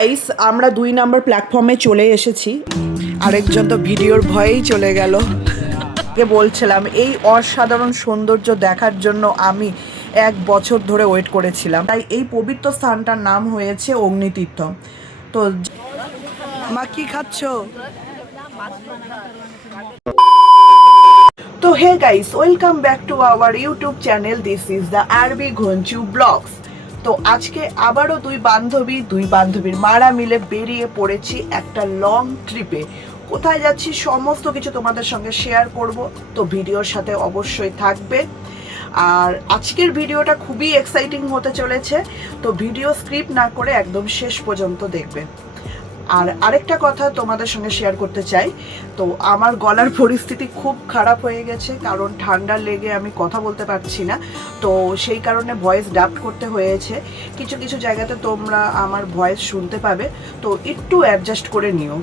Guys আমরা 2 নম্বর প্ল্যাটফর্মে চলে এসেছি। আরেকজন তো ভিডিওর ভয়েই চলে গেল। বলছিলাম এই অসাধারণ সৌন্দর্য দেখার জন্য আমি 1 বছর ধরে ওয়েট করেছিলাম, তাই এই পবিত্র স্থানটার নাম হয়েছে অগ্নিতীর্থ। তো মা কি খাচ্ছ? তো hey guys, welcome back to our YouTube channel. This is the Arbi Ghanchu blogs. তো আজকে আবারও দুই বান্ধবীর মারা মিলে বেরিয়ে পড়েছি একটা লং ট্রিপে। কোথায় যাচ্ছি সমস্ত কিছু তোমাদের সঙ্গে শেয়ার করব, তো ভিডিওর সাথে অবশ্যই থাকবে। আর আজকের ভিডিওটা খুবই এক্সাইটিং হতে চলেছে, তো ভিডিও স্ক্রিপ্ট না করে একদম শেষ পর্যন্ত দেখবে। আর আরেকটা কথা তোমাদের সঙ্গে শেয়ার করতে চাই, তো আমার গলার পরিস্থিতি খুব খারাপ হয়ে গেছে, কারণ ঠান্ডা লেগে আমি কথা বলতে পারছি না। তো সেই কারণে ভয়েস ডাব করতে হয়েছে। কিছু কিছু জায়গাতে তোমরা আমার ভয়েস শুনতে পাবে, তো একটু অ্যাডজাস্ট করে নিও।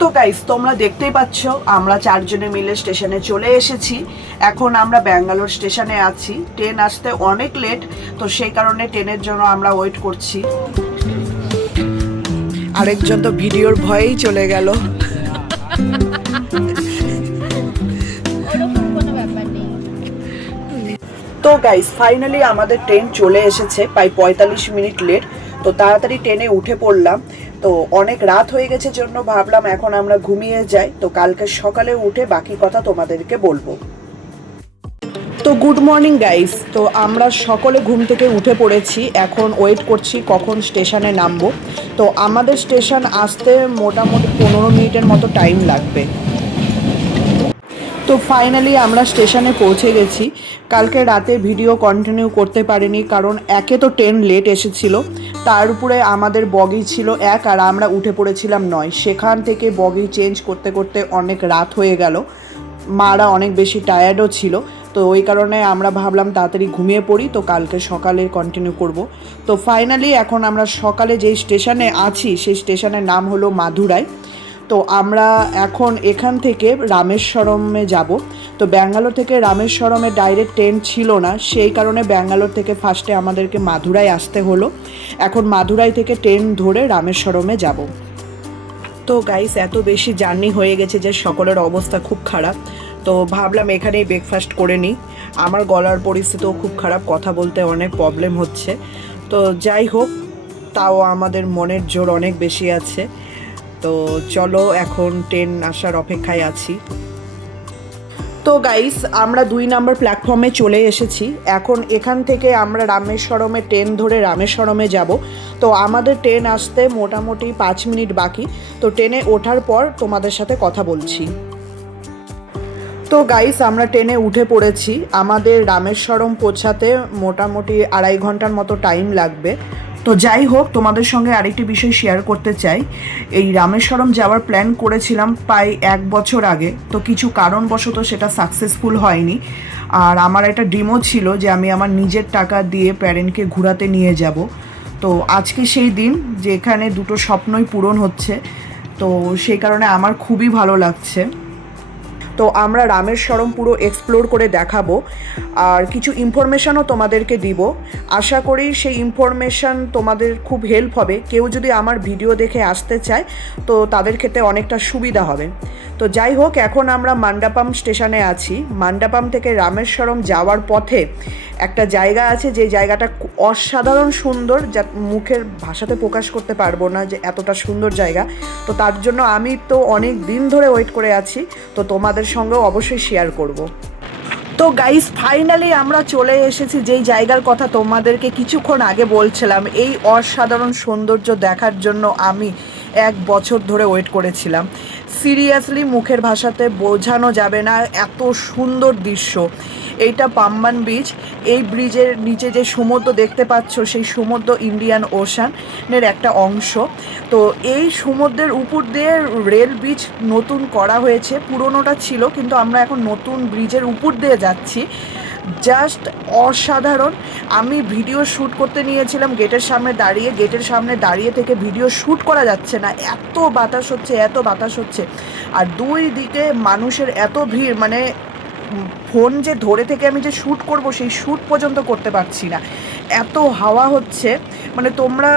তো গাইস, তোমরা দেখতেই পাচ্ছ আমরা 4জনে মিলে স্টেশনে চলে এসেছি। এখন আমরা ব্যাঙ্গালোর স্টেশনে আছি। ট্রেন আসতে অনেক লেট, তো সেই কারণে ট্রেনের জন্য আমরা ওয়েট করছি। আরেকজন তো ভিডিওর ভয়েই চলে গেল। তো গাইস, ফাইনালি আমাদের ট্রেন চলে এসেছে, প্রায় 45 মিনিট লেট। তো তাড়াতাড়ি ট্রেনে উঠে পড়লাম। তো অনেক রাত হয়ে গেছে জন্য ভাবলাম এখন আমরা ঘুমিয়ে যাই, তো কালকে সকালে উঠে বাকি কথা তোমাদেরকে বলবো। তো গুড মর্নিং গাইস, তো আমরা সকলে ঘুম থেকে উঠে পড়েছি। এখন ওয়েট করছি কখন স্টেশনে নামবো। তো আমাদের স্টেশন আসতে মোটামুটি 15 মিনিটের মতো টাইম লাগবে। তো ফাইনালি আমরা স্টেশনে পৌঁছে গেছি। কালকে রাতে ভিডিও কন্টিনিউ করতে পারিনি, কারণ একে তো ট্রেন লেট এসেছিল, তার উপরে আমাদের বগি ছিল 1 আর আমরা উঠে পড়েছিলাম 9। সেখান থেকে বগি চেঞ্জ করতে করতে অনেক রাত হয়ে গেল। মারা অনেক বেশি টায়ার্ডও ছিল, তো ওই কারণে আমরা ভাবলাম তাড়াতাড়ি ঘুমিয়ে পড়ি, তো কালকে সকালে কন্টিনিউ করব। তো ফাইনালি এখন আমরা সকালে যেই স্টেশনে আছি সেই স্টেশনের নাম হলো মাদুরাই। তো আমরা এখন এখান থেকে রামেশ্বরমে যাব। তো ব্যাঙ্গালোর থেকে রামেশ্বরমে ডাইরেক্ট ট্রেন ছিল না, সেই কারণে ব্যাঙ্গালোর থেকে ফার্স্টে আমাদেরকে মাদুরাই আসতে হলো। এখন মাদুরাই থেকে ট্রেন ধরে রামেশ্বরমে যাব। তো গাইস, এত বেশি জার্নি হয়ে গেছে যে সকলের অবস্থা খুব খারাপ, তো ভাবলাম এখানেই ব্রেকফাস্ট করে নিই। আমার গলার পরিস্থিতিও খুব খারাপ, কথা বলতে অনেক প্রবলেম হচ্ছে। তো যাই হোক, তাও আমাদের মনের জোর অনেক বেশি আছে। তো চলো, এখন ট্রেন আসার অপেক্ষায় আছি। তো গাইস, আমরা 2 নম্বর প্ল্যাটফর্মে চলে এসেছি। এখন এখান থেকে আমরা রামেশ্বরমে ট্রেন ধরে রামেশ্বরমে যাব। তো আমাদের ট্রেন আসতে মোটামুটি 5 মিনিট বাকি। তো ট্রেনে ওঠার পর তোমাদের সাথে কথা বলছি। তো গাইস, আমরা ট্রেনে উঠে পড়েছি। আমাদের রামেশ্বরম পৌঁছাতে মোটামুটি 2.5 ঘন্টার মতো টাইম লাগবে। তো যাই হোক, তোমাদের সঙ্গে আরেকটি বিষয় শেয়ার করতে চাই। এই রামেশ্বরম যাওয়ার প্ল্যান করেছিলাম প্রায় 1 বছর আগে, তো কিছু কারণবশত সেটা সাকসেসফুল হয়নি। আর আমার একটা ড্রিমও ছিল যে আমি আমার নিজের টাকা দিয়ে প্যারেন্টকে ঘোরাতে নিয়ে যাব। তো আজকে সেই দিন যেখানে দুটো স্বপ্নই পূরণ হচ্ছে, তো সেই কারণে আমার খুবই ভালো লাগছে। তো আমরা রামেশ্বরম পুরো এক্সপ্লোর করে দেখাবো, আর কিছু ইনফরমেশানও তোমাদেরকে দিব। আশা করি সেই ইনফরমেশান তোমাদের খুব হেল্প হবে। কেউ যদি আমার ভিডিও দেখে আসতে চায়, তো তাদের ক্ষেত্রে অনেকটা সুবিধা হবে। তো যাই হোক, এখন আমরা মান্ডাপাম স্টেশনে আছি। মান্ডাপাম থেকে রামেশ্বরম যাওয়ার পথে একটা জায়গা আছে, যে জায়গাটা অসাধারণ সুন্দর, যা মুখের ভাষাতে প্রকাশ করতে পারবো না যে এতটা সুন্দর জায়গা। তো তার জন্য আমি তো অনেক দিন ধরে ওয়েট করে আছি, তো তোমাদের সঙ্গেও অবশ্যই শেয়ার করব। তো গাইস, ফাইনালি আমরা চলে এসেছি যেই জায়গার কথা তোমাদেরকে কিছুক্ষণ আগে বলছিলাম। এই অসাধারণ সৌন্দর্য দেখার জন্য আমি 1 বছর ধরে ওয়েট করেছিলাম। সিরিয়াসলি মুখের ভাষাতে বোঝানো যাবে না এত সুন্দর দৃশ্য। এইটা পাম্বান ব্রিজ। এই ব্রিজের নিচে যে সমুদ্র দেখতে পাচ্ছ, সেই সমুদ্র ইন্ডিয়ান ওশানের একটা অংশ। তো এই সমুদ্রের উপর দিয়ে রেল ব্রিজ নতুন করা হয়েছে, পুরোনোটা ছিল, কিন্তু আমরা এখন নতুন ব্রিজের উপর দিয়ে যাচ্ছি। জাস্ট অসাধারণ। আমি ভিডিও শ্যুট করতে নিয়েছিলাম গেটের সামনে দাঁড়িয়ে থেকে ভিডিও শ্যুট করা যাচ্ছে না, এত বাতাস হচ্ছে। আর দুই দিকে মানুষের এত ভিড়, মানে ফোন যে ধরে থেকে আমি যে শ্যুট করব সেই শ্যুট পর্যন্ত করতে পারছি না, এত হাওয়া হচ্ছে। মানে তোমরা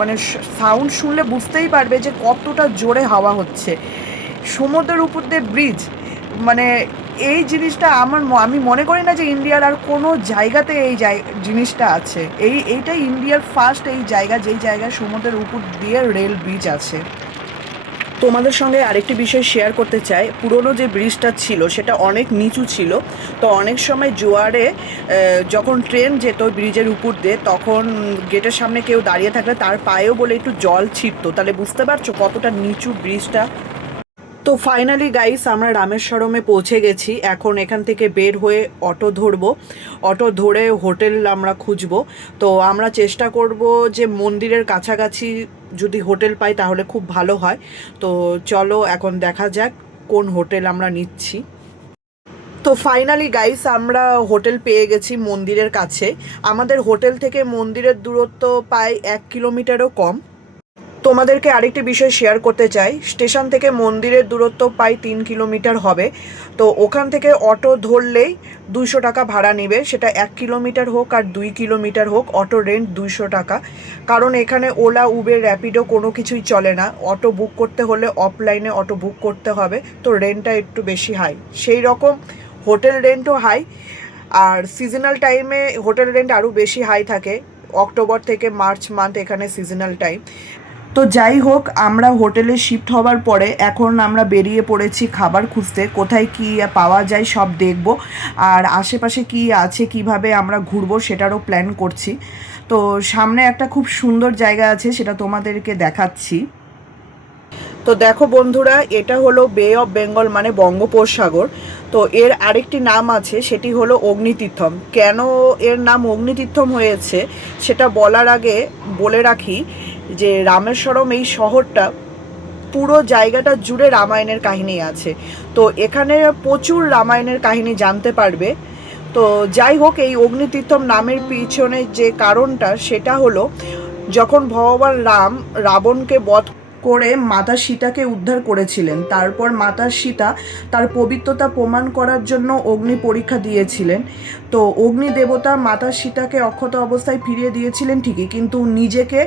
মানে সাউন্ড শুনলে বুঝতেই পারবে যে কতটা জোরে হাওয়া হচ্ছে। সমুদ্রের উপর দিয়ে ব্রিজ, মানে এই জিনিসটা আমি মনে করি না যে ইন্ডিয়ার আর কোনো জায়গাতে এই জিনিসটা আছে। এইটাই ইন্ডিয়ার ফার্স্ট এই জায়গা, যেই জায়গায় সমুদ্রের উপর দিয়ে রেল ব্রিজ আছে। তোমাদের সঙ্গে আরেকটি বিষয় শেয়ার করতে চাই। পুরনো যে ব্রিজটা ছিল সেটা অনেক নিচু ছিল, তো অনেক সময় জোয়ারে যখন ট্রেন যেত ব্রিজের উপর দিয়ে, তখন গেটের সামনে কেউ দাঁড়িয়ে থাকলে তার পায়েও বলে একটু জল ছিটতো। তাহলে বুঝতে পারছো কতটা নিচু ব্রিজটা। তো ফাইনালি গাইস আমরা রামেশ্বরমে পৌঁছে গেছি। এখন এখান থেকে বের হয়ে অটো ধরবো, অটো ধরে হোটেল আমরা খুঁজবো। তো আমরা চেষ্টা করব যে মন্দিরের কাছাকাছি যদি হোটেল পাই তাহলে খুব ভালো হয়। তো চলো এখন দেখা যাক কোন হোটেল আমরা নিচ্ছি। তো ফাইনালি গাইস আমরা হোটেল পেয়ে গেছি মন্দিরের কাছে। আমাদের হোটেল থেকে মন্দিরের দূরত্ব প্রায় 1 কিলোমিটারও কম। তোমাদেরকে আরেকটি বিষয় শেয়ার করতে চাই। স্টেশন থেকে মন্দিরের দূরত্ব প্রায় 3 কিলোমিটার হবে। তো ওখান থেকে অটো ধরলেই 200 টাকা ভাড়া নেবে, সেটা 1 কিলোমিটার হোক আর 2 কিলোমিটার হোক, অটো রেন্ট 200 টাকা। কারণ এখানে ওলা, উবের, র্যাপিডো কোনো কিছুই চলে না। অটো বুক করতে হলে অফলাইনে অটো বুক করতে হবে, তো রেন্টটা একটু বেশি হাই। সেই রকম হোটেল রেন্টও হাই, আর সিজনাল টাইমে হোটেল রেন্ট আরও বেশি হাই থাকে। অক্টোবর থেকে মার্চ মান্থ এখানে সিজনাল টাইম। তো যাই হোক, আমরা হোটেলে শিফট হওয়ার পরে এখন আমরা বেরিয়ে পড়েছি খাবার খুঁজতে, কোথায় কী পাওয়া যায় সব দেখব, আর আশেপাশে কী আছে, কিভাবে আমরা ঘুরবো সেটারও প্ল্যান করছি। তো সামনে একটা খুব সুন্দর জায়গা আছে, সেটা তোমাদেরকে দেখাচ্ছি। তো দেখো বন্ধুরা, এটা হলো বে অফ বেঙ্গল, মানে বঙ্গোপসাগর। তো এর আরেকটি নাম আছে, সেটি হলো অগ্নিতীর্থম। কেন এর নাম অগ্নিতীর্থম হয়েছে সেটা বলার আগে বলে রাখি যে রামেশ্বরম এই শহরটা, পুরো জায়গাটা জুড়ে রামায়ণের কাহিনী আছে। তো এখানে প্রচুর রামায়ণের কাহিনী জানতে পারবে। তো যাই হোক, এই অগ্নিতীর্থম নামের পিছনে যে কারণটা সেটা হলো, যখন ভগবান রাম রাবণকে বধ করে মাতা সীতাকে উদ্ধার করেছিলেন, তারপর মাতা সীতা তার পবিত্রতা প্রমাণ করার জন্য অগ্নি পরীক্ষা দিয়েছিলেন। তো অগ্নি দেবতা মাতা সীতাকে অক্ষত অবস্থায় ফিরিয়ে দিয়েছিলেন ঠিকই, কিন্তু নিজেকে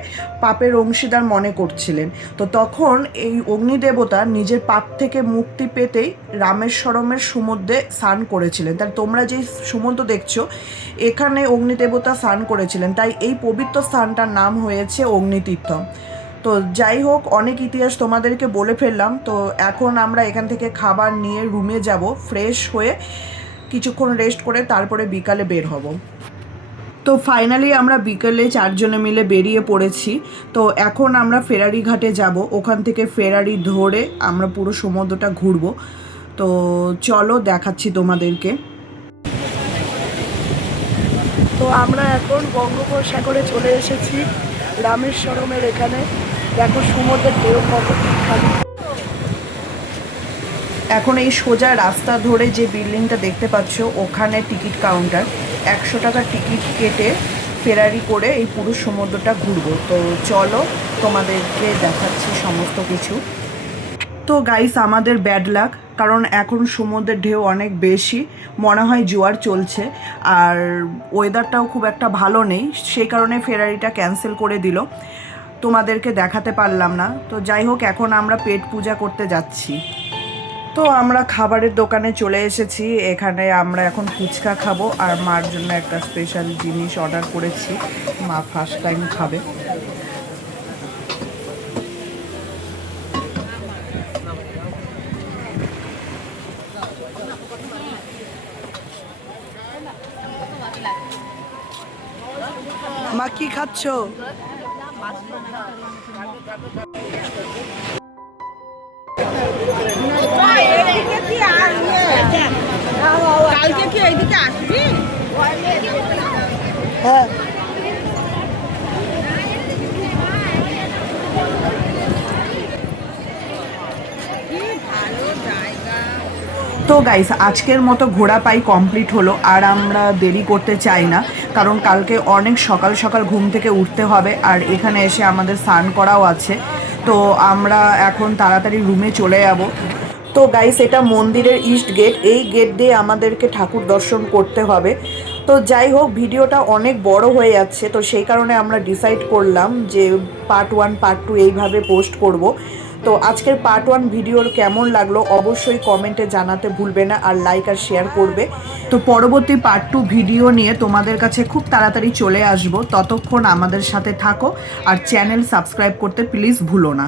পাপের অংশীদার মনে করছিলেন। তো তখন এই অগ্নিদেবতা নিজের পাপ থেকে মুক্তি পেতেই রামেশ্বরমের সমুদ্রে স্নান করেছিলেন। তাই তোমরা যেই সমুদ্র দেখছো, এখানে অগ্নিদেবতা স্নান করেছিলেন, তাই এই পবিত্র স্থানটার নাম হয়েছে অগ্নিতীর্থম। তো যাই হোক, অনেক ইতিহাস তোমাদেরকে বলে ফেললাম। তো এখন আমরা এখান থেকে খাবার নিয়ে রুমে যাব, ফ্রেশ হয়ে কিছুক্ষণ রেস্ট করে তারপরে বিকালে বের হব। তো ফাইনালি আমরা বিকেলে 4 জনে মিলে বেরিয়ে পড়েছি। তো এখন আমরা ফেরারি ঘাটে যাব, ওখান থেকে ফেরারি ধরে আমরা পুরো সমুদ্রটা ঘুরবো। তো চলো দেখাচ্ছি তোমাদেরকে। তো আমরা এখন বঙ্গোপসাগরে চলে এসেছি, রামেশ্বরমের এখানে। দেখো সমুদ্রের ঢেউ কত খালি। এখন এই সোজা রাস্তা ধরে যে বিল্ডিংটা দেখতে পাচ্ছ, ওখানে টিকিট কাউন্টার। 100 টাকা টিকিট কেটে ফেরারি করে এই পুরো সমুদ্রটা ঘুরবো। তো চলো তোমাদেরকে দেখাচ্ছি সমস্ত কিছু। তো গাইস, আমাদের ব্যাড লাক, কারণ এখন সমুদ্রের ঢেউ অনেক বেশি, মনে হয় জোয়ার চলছে, আর ওয়েদারটাও খুব একটা ভালো নেই। সেই কারণে ফেরারিটা ক্যান্সেল করে দিল, তোমাদেরকে দেখাতে পারলাম না। তো যাই হোক, এখন আমরা পেট পূজা করতে যাচ্ছি। তো আমরা খাবারের দোকানে চলে এসেছি। এখানে আমরা এখন ফুচকা খাবো, আর মার জন্য একটা স্পেশাল জিনিস অর্ডার করেছি, মা ফার্স্ট টাইম খাবে। মা কি খাচ্ছ? কালকে কি এইদিকে আসবি? হ্যাঁ। তো গাইস, আজকের মতো ঘোরা পাই কমপ্লিট হলো, আর আমরা দেরি করতে চাই না, কারণ কালকে অনেক সকাল সকাল ঘুম থেকে উঠতে হবে, আর এখানে এসে আমাদের স্নান করাও আছে। তো আমরা এখন তাড়াতাড়ি রুমে চলে যাব। তো গাইস, এটা মন্দিরের ইস্ট গেট। এই গেট দিয়ে আমাদেরকে ঠাকুর দর্শন করতে হবে। তো যাই হোক, ভিডিওটা অনেক বড় হয়ে যাচ্ছে, তো সেই কারণে আমরা ডিসাইড করলাম যে পার্ট 1 পার্ট 2 এইভাবে পোস্ট করব। তো আজকের পার্ট 1 ভিডিওর কেমন লাগলো অবশ্যই কমেন্টে জানাতে ভুলবে না, আর লাইক আর শেয়ার করবে। তো পরবর্তী পার্ট 2 ভিডিও নিয়ে তোমাদের কাছে খুব তাড়াতাড়ি চলে আসব। ততক্ষণ আমাদের সাথে থাকো আর চ্যানেল সাবস্ক্রাইব করতে প্লিজ ভুলো না।